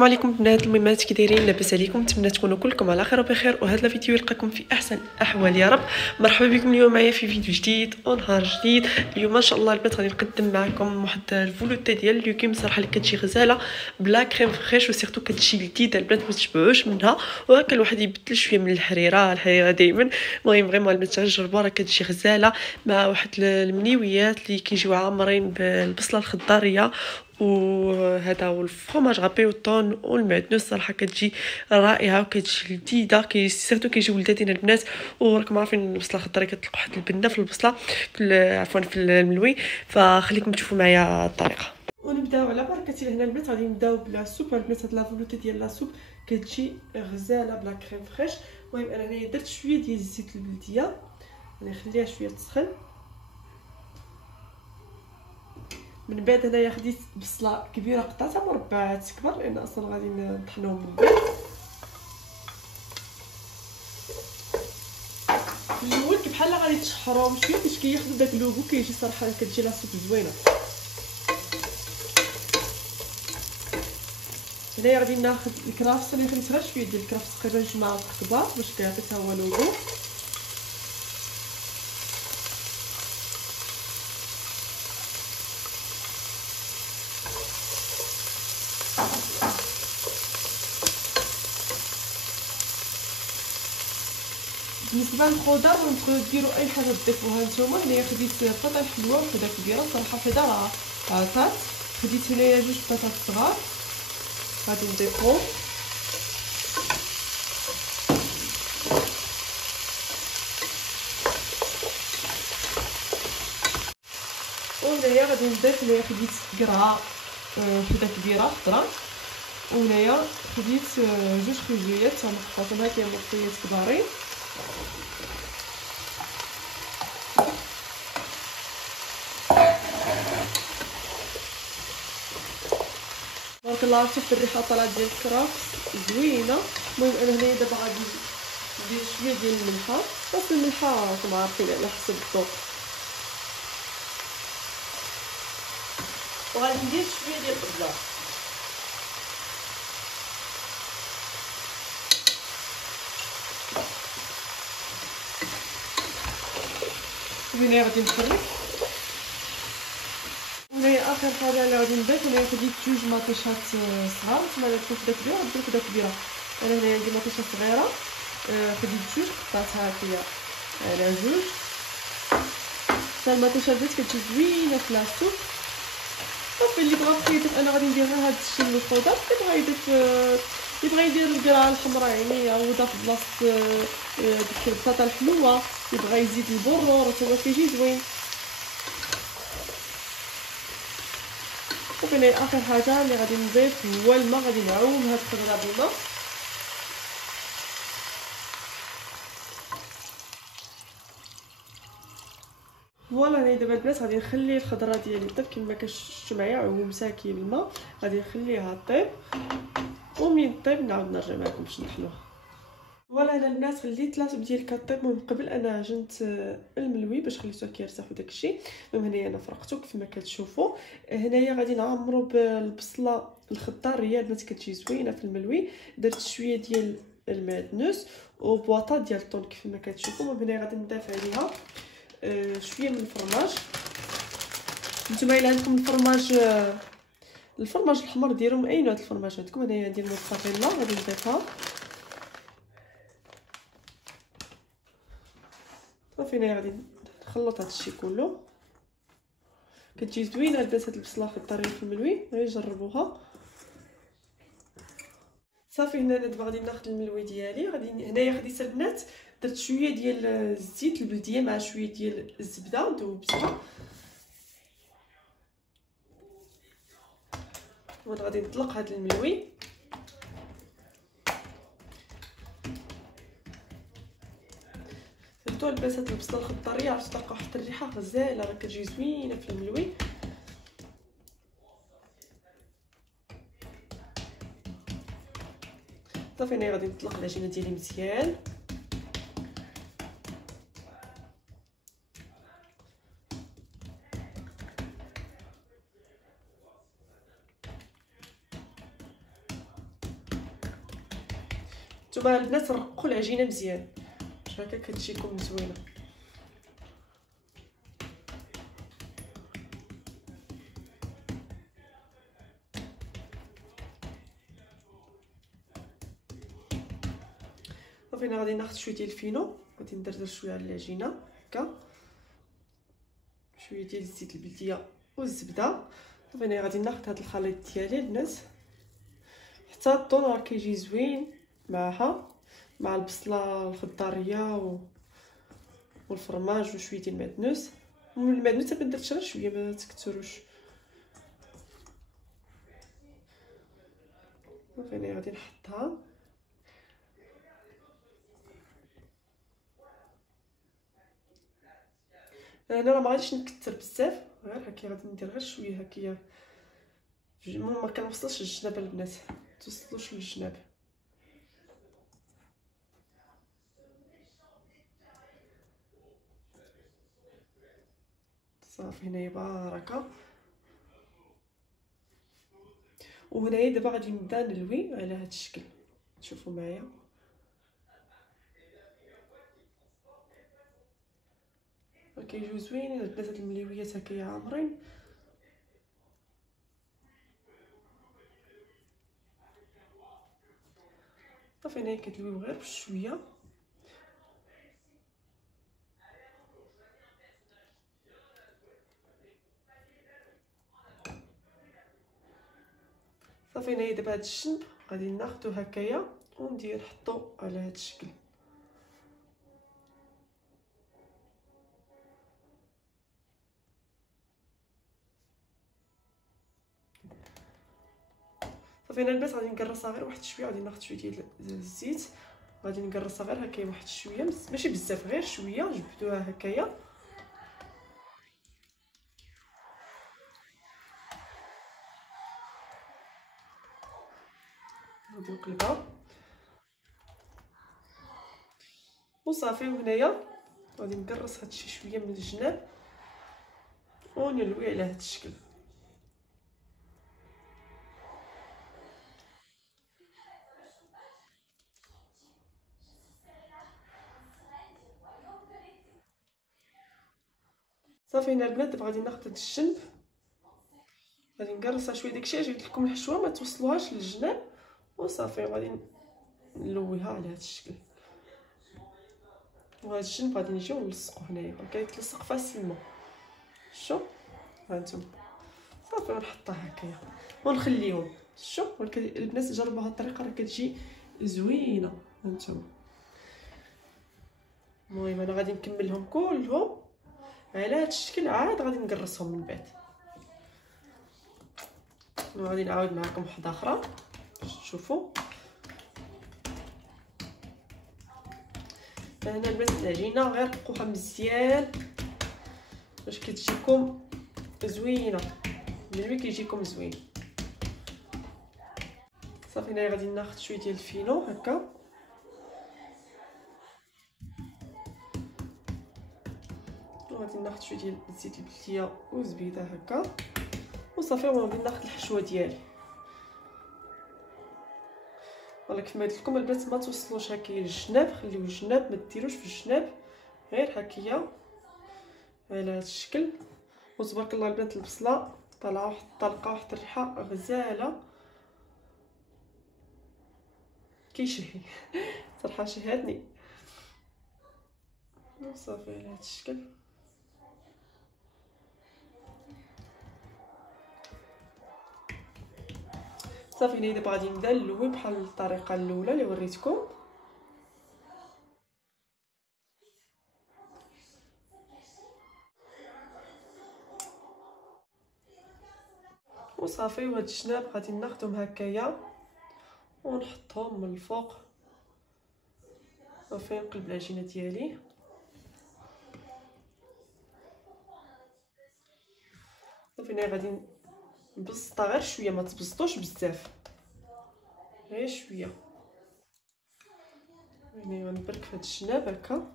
السلام عليكم بنات الميمات، كي دايرين؟ لاباس عليكم؟ نتمنى تكونوا كلكم على خير وبخير، وهذا الفيديو يلقاكم في احسن الاحوال يا رب. مرحبا بكم اليوم معايا في فيديو جديد ونهار جديد. اليوم ان شاء الله البنات غادي نقدم معكم واحد الفولوتي ديال الليغوم صراحه اللي كتجي غزاله بلا كريم فريش، وسيرتو كتجي لذيذه البنات ما تشبعوش منها، وهكا الواحد يبدل شويه من الحريره دائما. المهم فريمون البنات جربوها، راه كتجي غزاله مع واحد المنيويات اللي كيجيو عامرين بالبصله الخضاريه وهذا هو الفرomاج غابي والطون والمعدنوس. صراحه كتجي رائعه وكتجي لذيذه، سيرتو كيجيو ولداتنا البنات. وراكم عارفين البصله الخضراء كتلقى واحد البنه في البصله عفوا في الملوي، فخليكم تشوفوا معايا الطريقه. ونبداو على بركه الله. هنا البنات غادي نبداو بلا سوب. البنات هاد لافولوتي ديال لا سوب كتجي غزاله بلا كريم فريش. المهم انا هنايا درت شويه ديال الزيت البلديه، غنخليها شويه تسخن. من بعد هنايا خديت بصله كبيره قطعتها مربعات كبر، لان اصلا غادي نطحنوهم من بعد. في الاول بحال غادي تشحروهم شويه باش كياخذوا داك اللوغو، كيجي صراحه كتجي لا سوب زوينه. هنايا غادي ناخذ الكرافس، انا خديت غير شويه ديال الكرافس تقريبا 2 معالق كبار باش كيعطي حتى هو لوغو. بالنسبه للخضر نقدروا ديروا اي حاجه تضيفوها نتوما. هنايا خديت بطاطا حلوه وحده كبيره، صراحه حدا راه عطات. خديت هنايا 2 بطاطا صغار غادي نضيفهم. وهنايا غادي نضيف، هنايا خديت قرعه وحده كبيره خضراء، وهنايا خديت 2 خيزويات مخفوطين هكا مخفيات كبارين. بارك الله شوف الريحه طالعه ديال الكرافس زوينه. المهم انا هنايا دابا غادي ندير شويه ديال الملحه، بس الملحه راكم عارفين على حسب الذوق، وغادي ندير شويه ديال الابزار. هنا غادي نخرج. وهنايا اخر حاجه اللي غادي نضيف، هنايا خديت 2 مطيشات صغار، نتوما الا كنتو وحده كبيره ديروا وحده كبيره. انا هنايا عندي مطيشه صغيره خديت 2 قطعتها هكايا على 2. حتى المطيشه بدات كتجي زوينه في لاصوب. صافي اللي بغا يضيف، انا غادي ندير غير هاد الشيء من الخضر. اللي بغا يضيف اللي بغا يدير القرعه الحمراء يعني يعوضها في بلاصه ديك البطاطا الحلوه، اللي بغا يزيد البرور حتى هو كيجي زوين. وفي اخر حاجه اللي غادي نضيف هو الماء، غادي نعوم هاد الخضره بالماء. فوالا انا دابا البنات غادي نخلي الخضره ديالي طيب كما كتشوفوا معايا، عومتها كي بالماء، غادي نخليها طيب، ومنين طيب نعاود نرجع معكم باش نطحنوها. فوالا انا البنات خليت لاصوب ديال كطيب من قبل، انا عجنت الملوي باش خليتوه كيرتاح وداك الشيء. المهم هنايا انا فرقته كيف ما كتشوفوا. هنايا غادي نعمرو بالبصله الخضاريه البنات كتجي زوينه في الملوي. درت شويه ديال المعدنوس وبواطه ديال الطون كيف ما كتشوفوا. هنايا غادي نضيف عليها شويه من الفرماج. نتوما الا عندكم الفرماج الاحمر ديروا اي نوع الفرماج عندكم. هنايا ندير موتزاريلا غادي نضيفها. صافي هنايا غادي نخلط هادشي كله. كتجي زوينه البنات هاد البصله الخضاريه في الملوي، غير جربوها. صافي هنا دابا غادي ناخذ الملوي ديالي. غادي هنايا خديت البنات درت شويه ديال الزيت البلديه مع شويه ديال الزبده ذوبتها، وغادي نطلق هاد الملوي. فهمتوا البنات هاد البصله الخضاريه عرفتوا تلقى واحد الريحه غزاله، راه كتجي زوينه في الملوي. صافي انا غادي نطلق العجينه ديالي مزيان. نتوما البنات رققوا العجينه مزيان باش هكا كتجيكم زوينه. صافي انا غادي ناخذ شويه ديال الفينو، غادي ندردر شويه على العجينه هكا، شويه ديال الزيت البلديه والزبده. صافي انا غادي ناخذ هذا الخليط ديالي البنات حتى الطون راه كيجي زوين معها، مع البصله الخضاريه والفرماج وشويه ديال المعدنوس. المعدنوس حتى درت غير شويه ما تكثروش. صافي انا غادي نحطها هنا، راه ما غاديش نكثر بزاف، غير هكا غادي ندير غير شويه هكايا. المهم ما كنوصلش للجناب البنات، توصلوش للجناب. صافي هنايا بركه. وهنايا دابا غادي نبدا نلوي على هذا الشكل، شوفوا معايا. كيجيو زوينين البنات هاد المليويات هكايا عامرين. صافي هنايا كتلويو غير بشويه. صافي هنايا دابا هاد الجنب غادي ناخدو هكايا وندير نحطو على هاد الشكل. صافي هنا البنات غادي نقرصها غير واحد شويه، غادي ناخد شويه ديال الزيت، غادي نقرصها غير هكايا واحد شويه، ماشي بزاف غير شويه، جبدوها هكايا. غادي نقلبها وصافي. وهنايا غادي نقرص هادشي شويه من الجناب ونلوي على هاد الشكل. صافي هنا البنات دابا غادي ناخد هاد الجنب، غادي نقرصها شويه، داكشي علاش قلت لكم الحشوه ما توصلوهاش للجناب. وصافي غادي نلويها على هاد الشكل. وهاد الجنب غادي نجيو نلصقو هنايا، كيتلصق فاسيلمون. شوف هانتوما صافي ونحطها هكايا ونخليهم. شوف البنات جربوا هاد الطريقه راه كتجي زوينه هانتوما. المهم انا غادي نكملهم كلهم على هاد الشكل، عاد غادي نقرصهم من بعد. وغادي نعاود معكم وحده اخرى باش تشوفوا. هنا البنات العجينه غير رقوها مزيان باش كتجيكم زوينه، الملوي كيجيكم زوين. صافي هنايا غادي ناخذ شويه ديال الفينو هكا، وغادي ناخذ شويه ديال الزيت البلديه والزبيده هكا. وصافي وغادي ناخذ الحشوه ديالي. فوالا كيف ما قلت لكم البنات ما توصلوش هكايا للجناب، خليو الجناب ما ديروش في الجناب، غير هكايا على هذا الشكل. وتبارك الله البنات البصله طالعه واحد الطلقه، واحد الريحه غزاله كيشهي صراحه شهاتني. وصافي على هذا الشكل. صافي هنا دابا غادي نبدا نلوي بحال الطريقه الاولى اللي وريتكم. وصافي وهاد الجناب غادي ناخذهم هكايا ونحطهم من الفوق. صافي نقلب العجينه ديالي. صافي هنا غادي نبسطها غير شويه، ما تبسطوش بزاف، غير شويه. يعني غنبرك في هاد الجناب هكا.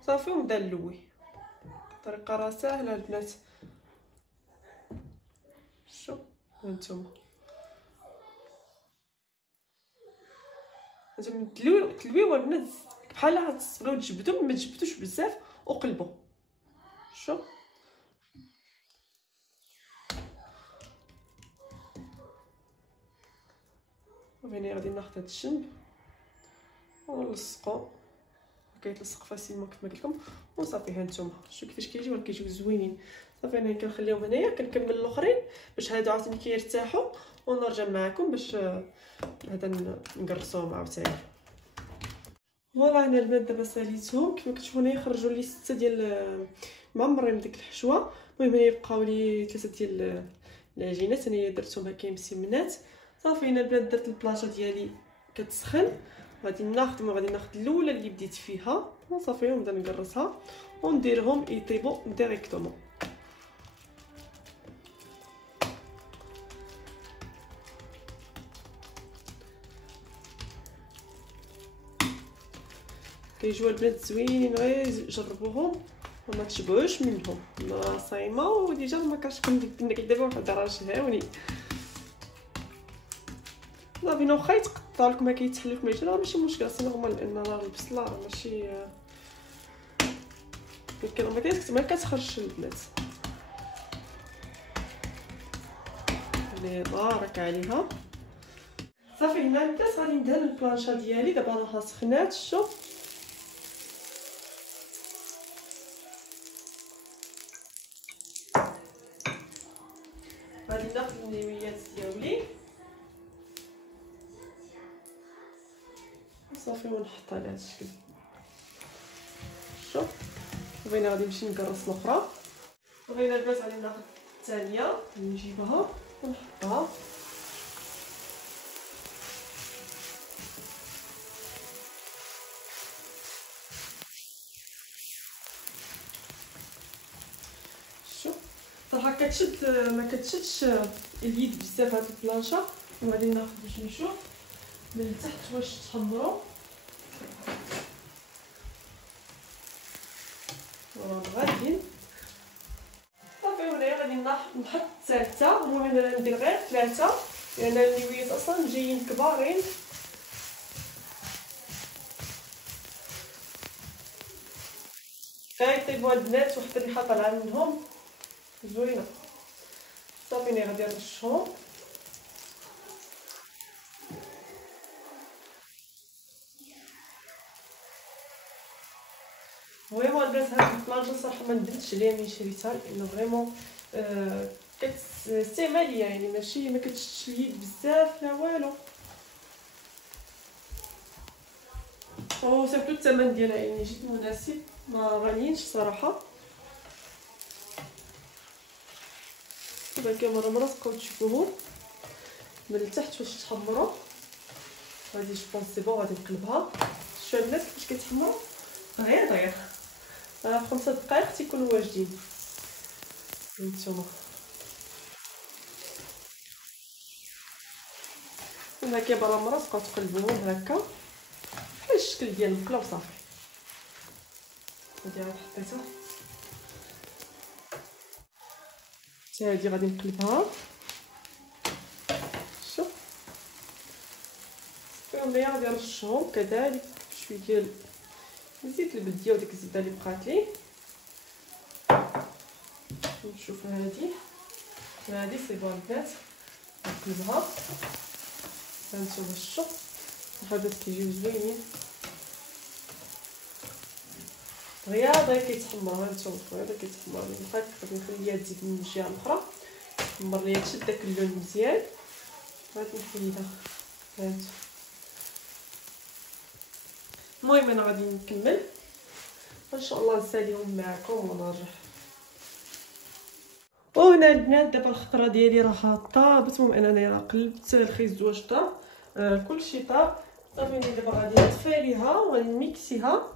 صافي ونبدا نلوي. الطريقه راه ساهله البنات. شوف هانتوما تلويو البنات بحال تبغيو تجبدو، ما تجبدوش بزاف وقلبوا. شوف وهنا غادي ناخذ هاد الجنب ونلصقو، كيتلصق فاسيلمون كيف ما قلت لكم. وصافي هانتوما شوفوا كيفاش كيجيو، كيجيو زوينين. صافي انا كنخليهم هنايا، كنكمل الاخرين باش هادو عاوتاني كيرتاحوا ونرجع معكم باش هذا نقرصوهم عاوتاني. فوالا انا البنات دابا ساليتهم كيما كتشوفوا هنايا، خرجوا لي 6 ديال معمرين بديك الحشوه. المهم هنا يبقاو لي 3 ديال العجينات، انا درتهم هكا مسمنات. صافي انا البنات درت البلاصه ديالي كتسخن، غادي ناخذ الاولى اللي بديت فيها وصافي ونبدا نقرصها ونديرهم يطيبوا ديريكتومون. كيجيو البنات زوينين، غير جربوهم وما تشبعوش منهم. انا صايمه وديجا ما كرهتش كندير دابا واحد راه شهاوني. صافي واخا يتقطع لكم ما كيتحل لكم راه ماشي مشكل، سي نورمال لان راه البصله راه ماشي ما كتخرجش البنات. اللي بارك عليها. صافي هنا البنات غادي ندهن البلانشه ديالي دابا راها سخنات. شوف غادي ناخذ النشويات ديالي صافي ونحطها على هذا الشكل. شوف وبينا غادي نمشي نقرص الاخرى. وبينا البنات غادي ناخذ الثانيه نجيبها ونحطها. شوف صراحه كتشد ما كتشدش اليد بزاف هاد البلانشه. وغادي ناخذ باش نشوف من التحت واش تحمروا. غادي صافي هنايا غادي نحط الثالثه. المهم انا ندير غير 3 لان النويات اصلا جايين كبارين. كيطيبوا البنات واحد الريحه طالعه منهم زوينه. صافي انا غادي نرشهم. فريمون البنات هاد البلانشه صراحه ما ندمتش عليها من شريتها لانه فريمون كتستعماليه، يعني ماشي ما كتشدش اليد بزاف لا والو. وسيرتو الثمن ديالها يعني جد مناسب، ما غاليينش صراحه. دابا كاميرا مرسقه وتشوفوهم من التحت واش تحمروا. غادي جوبونس سي بون غادي نقلبها. شوفوا البنات كيفاش كيتحمروا غير في 5 دقائق تيكونوا واجدين. هانتوما هنا كيبرا مرسقه تقلبوهم هكا بحال الشكل ديال المقله وصافي. هادي راه حطيتها حتى هادي غادي نقلبها. شوف صافي غادي نرشهم كذلك شويه ديال زيت البديه وديك الزبده اللي بقات لي. نشوف هادي سي بون البنات نقلبها. هانتوما الشوف الحبات كيجيو زوينين غير كيتحمر. هانتوما غير كيتحمر بقيت غادي نخليها تزيد من الجهه الاخرى تحمر ليا تشد داك اللون مزيان. غادي نحيدها هانتوما. المهم انا غادي نكمل ان شاء الله نساليهم معكم ونرجع. وهنا البنات دابا الخضره ديالي راها طابت. المهم انني راه قلبت الخيزواج طاب كلشي طاب. صافي دابا غادي نطفي عليها وغادي نميكسيها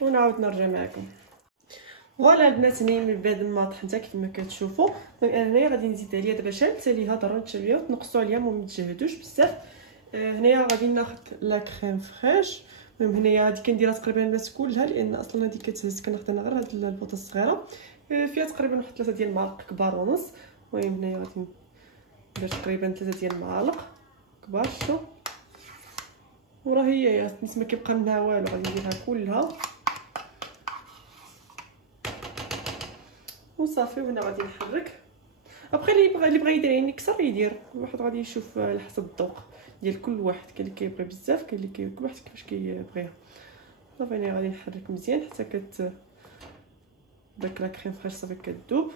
ونعاود نرجع معكم. فوالا البنات هنايا من بعد ما طحنتها كيما كتشوفوا. هنايا غادي نزيد عليها دابا شالت عليها ضروري تشربيها وتنقصوا عليها ما تجهدوش بزاف. هنايا غادي ناخذ لا كريم فريش. المهم هنايا هادي كنديرها تقريبا الناس كلها لان اصلا هادي كتهز. كناخذ انا غير هاد البوطه الصغيره فيها تقريبا واحد 3 ديال المعالق كبار ونص. المهم هنايا غادي درت تقريبا 3 ديال المعالق كبار. شتو وراه هي ما كيبقى منها والو، غادي نديرها كلها وصافي. وهنا غادي نحرك. ابخي اللي بغى يدير يعني كسر يدير، الواحد غادي يشوف على حسب الذوق ديال كل واحد. كاين اللي كيبغي بزاف، كاين اللي كل واحد كيفاش كيبغيها. صافي انا غادي نحرك مزيان حتى داك لا كريم فريش صافي كتذوب.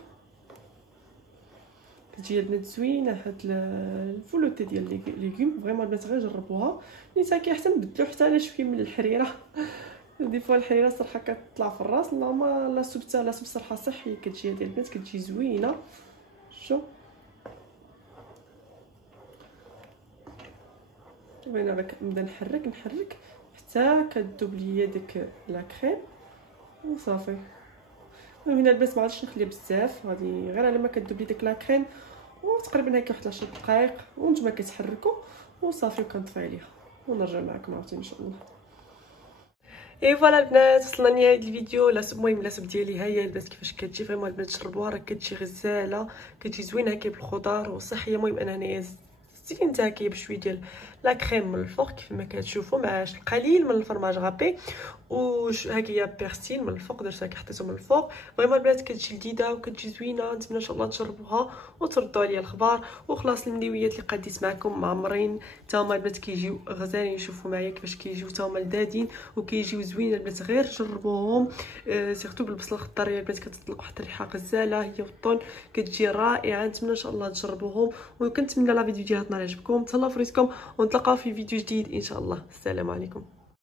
كتجي البنات زوينه هاد الفولوتي ديال ليغوم. فريمون البنات غير جربوها، نيتا كيحسن نبدلو حتى على شويه من الحريره. دي فوا الحريره صراحه كتطلع في الراس. نورمال لا سبته لا صراحه صحيه كتجي هاد البنات، كتجي زوينه. شو وانا نبدا نحرك حتى كتذوب ليا ديك لا كريم وصافي. هنا البنات ما غاديش نخليها بزاف، غادي غير على ما كتذوب لي ديك لا كريم وتقريبا هكا واحد 10 دقائق وانتما كتحركوا وصافي. وكنطفي عليها ونرجع معكم عاوتاني ان شاء الله. اي فوالا البنات وصلنا لنهايه الفيديو. المهم لاصب ديالي ها هي البنات كيفاش كتجي. فريمون البنات جربوها، راه كتجي غزاله، كتجي زوينه هكا بالخضر وصحيه. المهم انا هنايا زينتها هكا بشويه ديال لا كريم من الفوق كيف ما كتشوفوا، مع القليل من الفرماج غابي هكايا بيرسيل من الفوق، درت هكا حطيته من الفوق. فريمون البنات كتجي لذيذه وكتجي زوينه. نتمنى ان شاء الله تجربوها وتردوا عليا الخبار. وخلاص المنيويات اللي قديت معكم معمرين حتى هما البنات كيجيو غزالين. شوفوا معايا كيفاش كيجيو حتى هما لذاذين وكيجيو زوينين البنات، غير جربوهم. سيرتو بالبصله الخضر البنات كتطلق واحد الريحه غزاله هي والطون، كتجي رائعه. نتمنى ان شاء الله تجربوهم وكنتمنى لا فيديو ديال هاد النهار يعجبكم. تهلاو في ريسكم ونتلاقاو في فيديو جديد ان شاء الله. السلام عليكم.